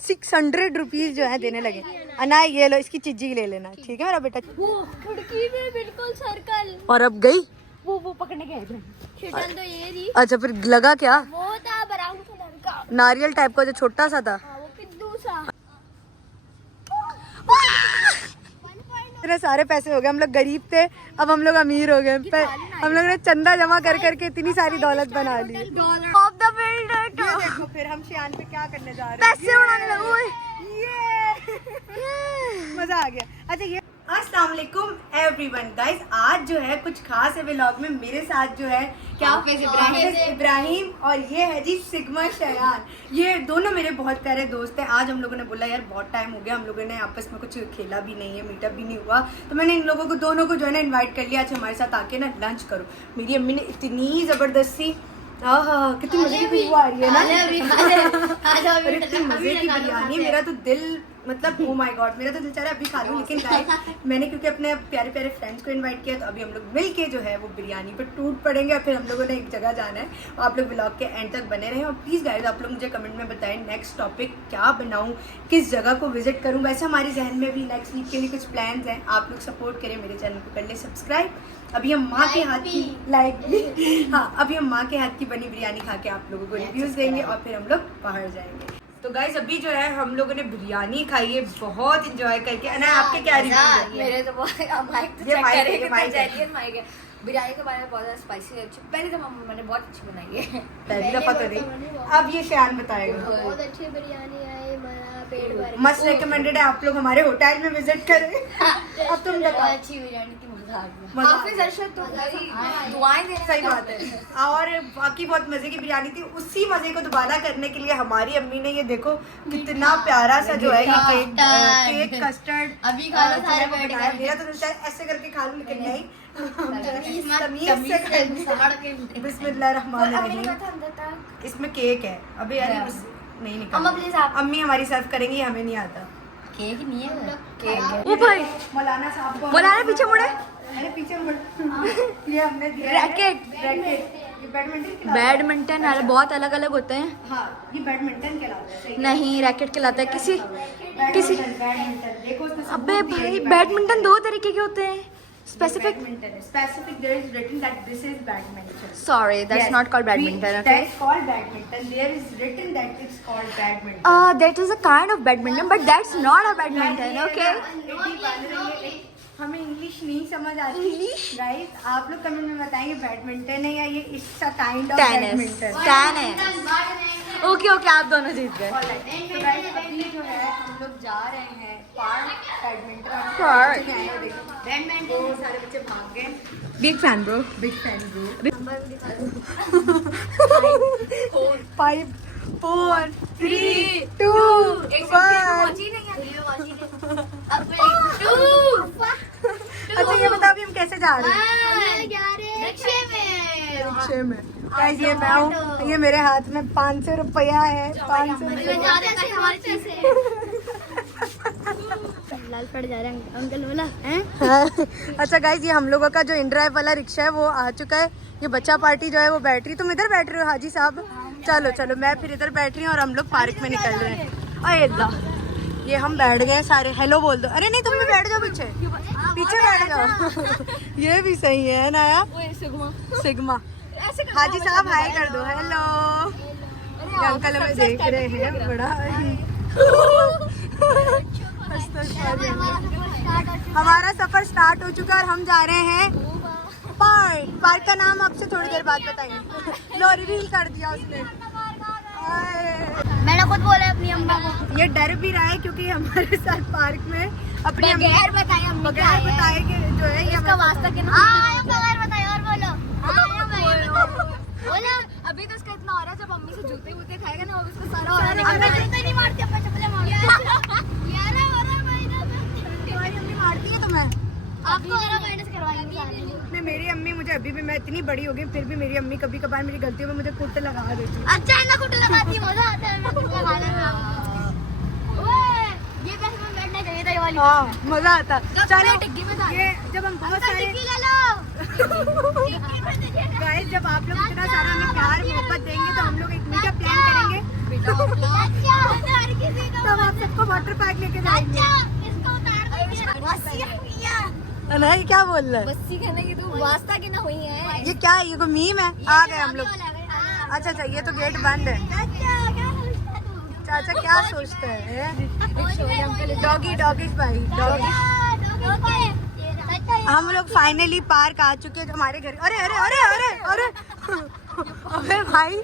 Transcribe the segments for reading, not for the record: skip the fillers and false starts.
600 rupees जो है देने लगे। अना ये लो, इसकी चीजी ले लेना, ठीक है मेरा बेटा। वो खिड़की में बिल्कुल सर्कल। और अब गई वो पकड़ने गए थे। शटल तो ये थी। अच्छा, फिर लगा क्या? वो था ब्राउन कलर का, नारियल टाइप का जो छोटा सा था। वो पिद्दू सा। इतने सारे पैसे हो गए, हम लोग गरीब थे, अब हम लोग अमीर हो गए। हम लोग ने चंदा जमा कर करके इतनी सारी दौलत बना ली। Of the builder. देखो फिर हम शियान पे क्या करने जा रहे हैं, पैसे उड़ाने लगे। मजा आ गया। अच्छा, ये अस्सलाम वालेकुम एवरीवन गाइस, आज जो है कुछ खास है व्लॉग में। मेरे साथ जो है क्या हाफिज इब्राहिम और ये है जी सिग्मा शयान। ये दोनों मेरे बहुत प्यारे दोस्त हैं। आज हम लोगों ने बोला यार बहुत टाइम हो गया, हम लोगों ने आपस में कुछ खेला भी नहीं है, मीटअप भी नहीं हुआ, तो मैंने इन लोगों को दोनों को जो है ना इन्वाइट कर लिया, आज हमारे साथ आके ना लंच करो। मेरी अम्मी ने इतनी ज़बरदस्ती, कितनी मजे की खुशबू आ रही है ना, और इतनी मजे की बिरयानी, मेरा तो दिल मतलब ओ माय गॉड, मेरा तो दिल चाह रहा है अभी खा लूं। लेकिन गाइस मैंने क्योंकि अपने प्यारे प्यारे फ्रेंड्स को इनवाइट किया, तो अभी हम लोग मिल के जो है वो बिरयानी पर टूट पड़ेंगे। और फिर हम लोगों ने एक जगह जाना है, और आप लोग व्लॉग के एंड तक बने रहें। और प्लीज़ गाइस आप लोग मुझे कमेंट में बताएं नेक्स्ट टॉपिक क्या बनाऊं, किस जगह को विजिट करूं। वैसे हमारी जहन में भी नेक्स्ट वीक के लिए कुछ प्लान्स हैं। आप लोग सपोर्ट करें, मेरे चैनल को कर ले सब्सक्राइब। अभी हम माँ के हाथ की लाइक भी, हाँ अभी हम माँ के हाथ की बनी बिरयानी खा के आप लोगों को रिव्यूज़ देंगे, और फिर हम लोग बाहर जाएंगे। तो गाइज अभी जो है हम लोगों ने बिरयानी खाई है, बहुत इंजॉय करके। अना आपके क्या रिव्यू है? मेरे तो बहुत माइक तो चेक करें कितना जेन्युइन माइक है। बिरयानी के बारे में बहुत ज़्यादा स्पाइसी है। पहली दफ़ा मैंने बहुत अच्छी बनाई है, पहली दफ़ा तो नहीं, अब ये शान बताएगा। बहुत अच्छी बिरयानी है, मेरा पेट भर। मस्त रिकमेंडेड है, आप लोग हमारे होटल में विजिट करें। अब तुम बताओ। अच्छी बिरयानी थी, मजा आ गया। हाफिज अरशद तो दुआएं देने, सही बात है। और बाकी बहुत मजे की बिरयानी थी। उसी मजे को दोबारा करने के लिए हमारी अम्मी ने ये देखो कितना प्यारा सा जो है ये केक कस्टर्ड अभी खा लो सारे बैठ बनाया। मेरा तो दिल चाहे ऐसे करके खा लूं, लेकिन नहीं, बिस्मिल्लाहिर्रहमानिर्रहीम। इसमें केक है, अभी यार नहीं निकला। अम्मी हमारी सर्व करेंगी, हमें नहीं आता। केक नहीं है, केक है। ओ भाई मौलाना साहब को, मौलाना पीछे मुड़े, अरे पीछे मुड़। ये हमने दिया रैकेट। ये बैडमिंटन बैडमिंटन वाले बहुत अलग अलग होते हैं। हाँ ये बैडमिंटन कहलाता है। सही नहीं, रैकेट कहलाता है। किसी बैडमिंटन देखो उसमें अबे भाई बैडमिंटन दो तरीके के होते हैं। Specific there is written that this is badminton. Sorry, that's not called badminton. Okay. That's called badminton. There is written that it's called badminton. That is a kind of badminton, but that's not a badminton. Okay. हमें English नहीं समझ आती। Guys आप लोग comment में बताएंगे badminton है या ये इसका kind of badminton. Tennis. Okay okay, आप दोनों जीत गए। तो गाइस अभी जो है हम लोग जा रहे हैं पार्क बैडमिंटन। सारे बच्चे भाग गए। Big fan bro. Big fan bro. 5 4 3 2 1। अच्छा ये बताओ अभी हम कैसे जा रहे हैं? रिक्शे में। गाइस ये मैं हूँ, ये मेरे हाथ में 500 रुपया है। 500 लाल पड़ जा रहे हैं अंकल बोला हैं। अच्छा गाइस ये हम लोगों का जो इनड्राइव वाला रिक्शा है वो आ चुका है। ये बच्चा पार्टी जो है वो बैठ रही। तुम इधर बैठ रहे हो हाजी साहब? चलो चलो, मैं फिर इधर बैठ रही हूँ और हम लोग पार्क में निकल रहे हैं। अरे अल्लाह, ये हम बैठ गए सारे। हेलो बोल दो। अरे नहीं तुम भी बैठ जाओ पीछे, पीछे बैठ जाओ। ये भी सही है नाया। सिग्मा हाजी साहब हाय कर दो। हेलो। ये अंकल हमें देख रहे हैं बड़ा। हमारा सफर स्टार्ट हो चुका है और हम जा रहे हैं पार्क। पार्क का नाम आपसे थोड़ी देर बाद बताएंगे। लो रिवील कर दिया उसने। मैंने खुद बोला अपनी अम्मा को। ये डर भी रहा है क्योंकि हमारे साथ पार्क में अपनी बगैर बताए कि जो है ये वास्ता के बगैर बताए। और बोलो बोलो। अभी तो उसका इतना हो रहा है, जब मम्मी से जूते वूते खाएगा ना वो उसका सारा हो रहा है। जूते नहीं मारती, अपने चप्पलें मारती है तुम्हें। आपको और माइनस करवाएंगे। नहीं मेरी अम्मी मुझे अभी भी, मैं इतनी बड़ी हो गई फिर भी मेरी अम्मी कभी कभार मेरी गलतियों में मुझे कुट लगा देती है। अच्छा है ना, कुट लगाती, मजा आता है खाने में। ओए ये कैसे में बैठना चाहिए था ये वाली। हाँ मजा आता। चलो डिग्गी में था ये जब हम बहुत सारे गाइस जब आप लोग इतना सारा हमें प्यार मोहब्बत देंगे तो हम लोग एक मीटअप प्लान करेंगे। आपको वाटर पार्क लेके जाएंगे। अना ये क्या बोल रहा है? बस्सी कहने की तो वास्ता की ना हुई है। ये क्या है? ये कोई मीम है? आ गए हम लोग। अच्छा अच्छा, ये तो गेट बंद है। चाचा क्या सोचते हैं? डॉगी डॉगी भाई डॉगी। हम लोग फाइनली पार्क आ चुके हैं हमारे घर। अरे अरे अरे अरे अरे अबे भाई,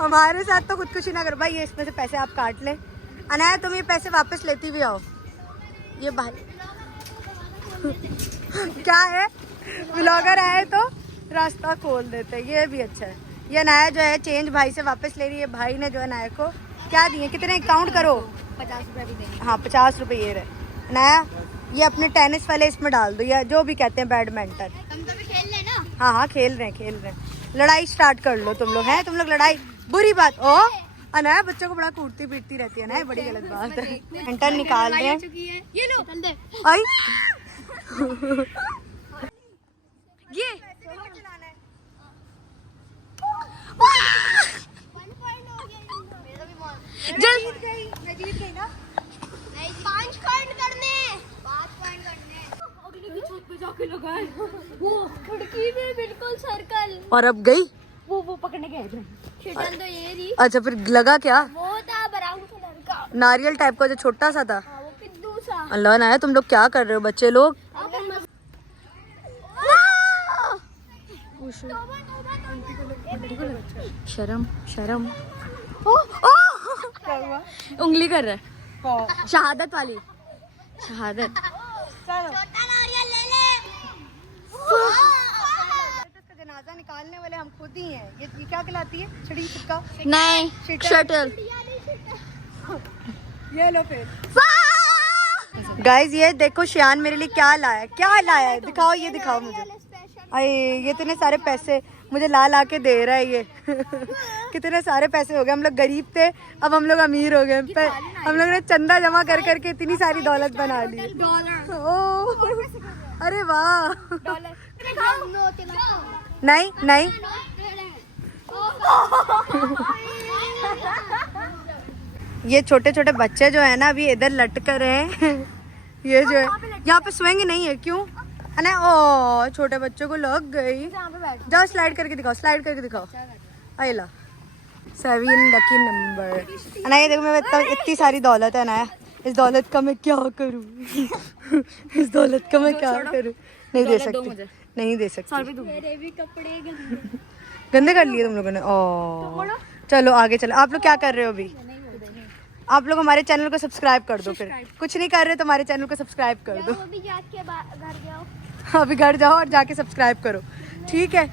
हमारे साथ तो खुदकुशी ना करो भाई। ये इसमें से पैसे आप काट ले। अनाया तुम ये पैसे वापस लेती भी आओ। ये भाई क्या है, व्लॉगर आए तो रास्ता खोल देते, ये भी अच्छा है। ये अनाया जो है चेंज भाई से वापस ले रही है। भाई ने जो अनाया को क्या दिए, कितने काउंट करो? 50 रुपए भी देंगे। हाँ 50 रुपए ये रहे। अनाया ये अपने टेनिस वाले इसमें डाल दो, या जो भी कहते हैं बैडमिंटन। हम तो भी खेल ले ना। हाँ हाँ खेल रहे हैं। लड़ाई स्टार्ट कर लो तुम लोग। हैं तुम लोग लड़ाई, बुरी बात। ओ अनाया बच्चों को बड़ा कूटती पीटती रहती है ना, ये बड़ी गलत बात है। बैडमिंटन निकाल रहे हैं। ये लो आई ये जल मैं जीत गई ना। 5 पॉइंट करने। अगले की छत पे जाके लगाए वो खिड़की में बिल्कुल सर्कल। और अब गई वो पकड़ने गए थे। शटल तो ये थी। अच्छा फिर लगा क्या? वो था ब्राउन कलर का, नारियल टाइप का जो छोटा सा था। वो पिद्दू सा। अल्लाह ना है, तुम लोग क्या कर रहे हो बच्चे लोग? शर्म शर्म। क्या हुआ? उंगली कर रहा है, शहादत वाली शहादत। चलो छोटा नारियल ले ले। इसका जनाजा निकालने वाले हम खुद ही हैं। ये क्या कहलाती है? चिड़ी छिक्का। नहीं शटल। ये लो फिर। गाइस ये देखो शियान मेरे लिए क्या लाया है। क्या लाया है दिखाओ, ये दिखाओ मुझे। अरे ये इतने सारे पैसे मुझे ला के दे रहा है ये। कितने सारे पैसे हो गए। हम लोग गरीब थे, अब हम लोग अमीर हो गए। हम लोग ने चंदा जमा कर करके इतनी सारी दौलत बना ली। ओ अरे वाह। नहीं नहीं ये छोटे छोटे बच्चे जो है ना अभी इधर लटक रहे हैं। ये जो है यहाँ पे स्विंग नहीं है, क्यों? अरे ओ छोटे बच्चों को लग गई। जाओ स्लाइड करके दिखाओ, स्लाइड करके दिखाओ। आइला 7 लकी नंबर। अना ये देखो मेरे इतनी सारी दौलत है ना, इस दौलत का मैं क्या करूँ? इस दौलत का मैं क्या करूँ? नहीं दे सकती, नहीं दे सकती। मेरे भी कपड़े गंदे कर लिए तुम लोगों ने। ओ चलो आगे चलो। आप लोग क्या कर रहे हो अभी? आप लोग हमारे चैनल को सब्सक्राइब कर दो। फिर कुछ नहीं कर रहे तो हमारे चैनल को सब्सक्राइब कर दो। अभी जाके घर जाओ। अभी घर जाओ और जाके सब्सक्राइब करो, ठीक है?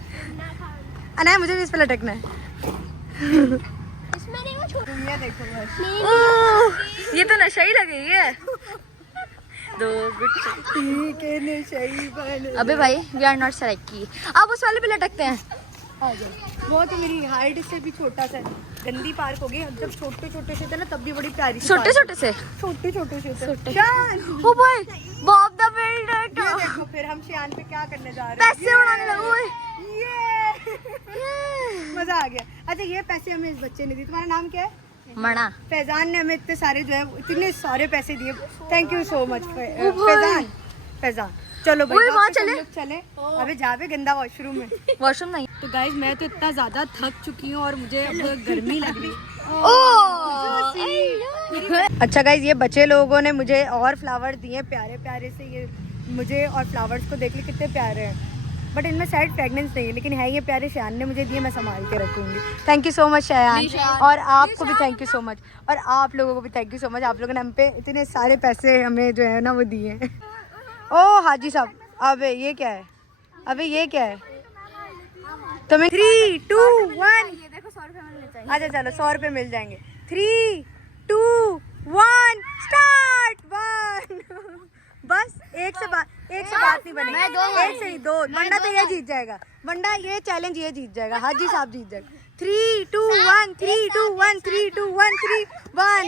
अनाया मुझे भी इस पे लटकना है। इसमें नहीं वो छोटा। ये देखो बस। ये तो नशा ही लगी है। दो ठीक है नशई बन। अबे भाई वी आर नॉट सेलेक्ट। अब उस वाले पे लटकते हैं। वो तो मेरी हाइट से भी छोटा सा गंदी पार्क हो गई। जब छोटे छोटे से थे ना तब भी बड़ी प्यारी सी छोटे पार्क। छोटे से छोटे छोटे से थे। छोटे। शान, ओ भाई बॉब द बिल्डर ये देखो फिर हम शियान पे क्या करने जा रहे हैं। पैसे उड़ाने लगे। ओए ये मजा आ गया। अच्छा ये पैसे हमें इस बच्चे ने दिए। तुम्हारा नाम क्या है? मना। फैजान ने हमें इतने सारे जो है इतने सारे पैसे दिए। Thank you so much Faizan. Faizan चलो भाई वहाँ वापस हम चले? लोग चले। अबे जावे गंदा वॉशरूम में। वॉशरूम नहीं। तो गाइज मैं तो इतना ज्यादा थक चुकी हूँ और मुझे अब गर्मी लग रही है। अच्छा गाइज ये बच्चे लोगों ने मुझे और फ्लावर दिए प्यारे प्यारे से। ये मुझे और फ्लावर्स को देख ली कितने प्यारे हैं, बट इनमें शायद फ्रेगनेंस नहीं है, लेकिन है ये प्यारे। शयान ने मुझे दिए, मैं संभाल के रखूंगी। Thank you so much Shayan, और आपको भी थैंक यू सो मच, और आप लोगों को भी थैंक यू सो मच। आप लोगों ने हम पे इतने सारे पैसे हमें जो है ना वो दिए हैं। ओ हाजी साहब, अबे ये क्या है? अबे ये क्या है? तुम्हें 3, 2, 1 अच्छा चलो 100 रुपये मिल जाएंगे। 3, 2, 1 स्टार्ट। 1 बस एक से बात नहीं बनेगी। एक से ही 2 वंडा तो ये जीत जाएगा। वंडा ये चैलेंज ये जीत जाएगा। हाजी साहब जीत जाएगा। 3, 2, 1 3, 2, 1 3, 2, 1 3, 1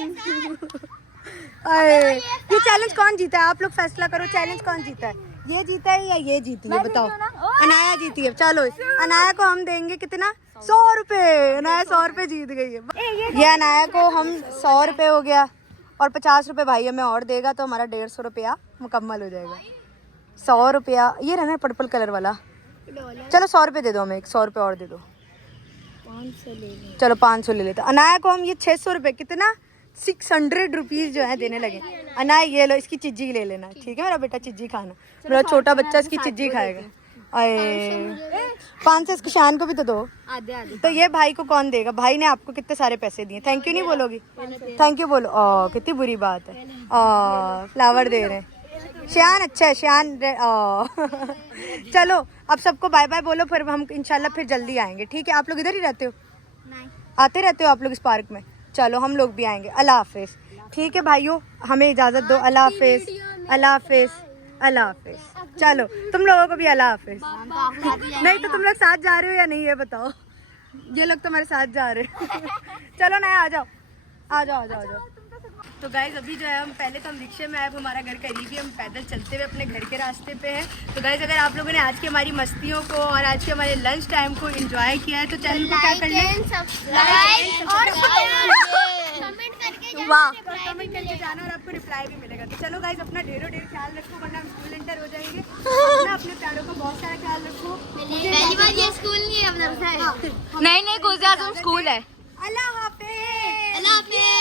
ये चैलेंज कौन जीता है? आप लोग फैसला करो, चैलेंज कौन जीता है? ये जीता है या ये जीती है? बताओ। अनाया जीती है। चलो अनाया को हम देंगे कितना? 100 रुपये। अनाया 100 रुपये जीत गई है। ये अनाया को हम 100 रुपये हो गया, और 50 रुपये भाई हमें और देगा तो हमारा 150 रुपया मुकम्मल हो जाएगा। 100 रुपया ये रहा पर्पल कलर वाला, चलो 100 रुपये दे दो हमें, 100 रुपये और दे दो। 500 ले लो। चलो 500 ले लेते। अनाया को हम ये 600 रुपये कितना 600 रुपीज़ जो है देने लगे। अनाया ये लो इसकी चिज्जी ले लेना, ठीक है मेरा बेटा, चिज्जी खाना, मेरा छोटा बच्चा इसकी चिज्जी खाएगा। अरे 500 इसकी शान को भी तो दो। आधे आधे। तो ये भाई को कौन देगा? भाई ने आपको कितने सारे पैसे दिए, थैंक यू नहीं बोलोगी? थैंक यू बोलो। कितनी बुरी बात है, फ्लावर दे रहे हैं। श्यान अच्छा है, श्यान चलो अब सबको बाय बाय बोलो, फिर हम इंशाल्लाह फिर जल्दी आएंगे, ठीक है? आप लोग इधर ही रहते हो? नहीं। आते रहते हो आप लोग इस पार्क में? चलो हम लोग भी आएंगे। अल्लाह हाफिज़, ठीक है भाइयों, हमें इजाज़त दो। अल्लाह हाफिज़, अल्लाह हाफिज़, अल्लाह हाफिज़। चलो तुम लोगों को भी अल्लाह हाफिज़। नहीं तो तुम लोग साथ जा रहे हो या नहीं ये बताओ? ये लोग तुम्हारे साथ जा रहे हैं चलो ना आ जाओ आ जाओ आ जाओ आ जाओ। तो गाइज़ अभी जो है हम पहले तो हम रिक्शे में आए, हमारा घर करीब ही, हम पैदल चलते हुए अपने घर के रास्ते पे हैं। तो गाइज़ अगर आप लोगों ने आज की हमारी मस्तियों को और आज के हमारे लंच टाइम को एंजॉय किया है तो चैनल को क्या कर लें, वाह कमेंट करके जाना और आपको रिप्लाई भी मिलेगा। तो चलो गाइज़ अपना ढेरों ढेर ख्याल रखो वरना हम स्कूल एंटर हो जाएंगे। अपने प्यारों का बहुत सारा ख्याल रखो। पहली बार ये स्कूल नहीं है अपना, नहीं गुजरात स्कूल है। अल्लाह हाफिज़। अल्लाह हाफिज़।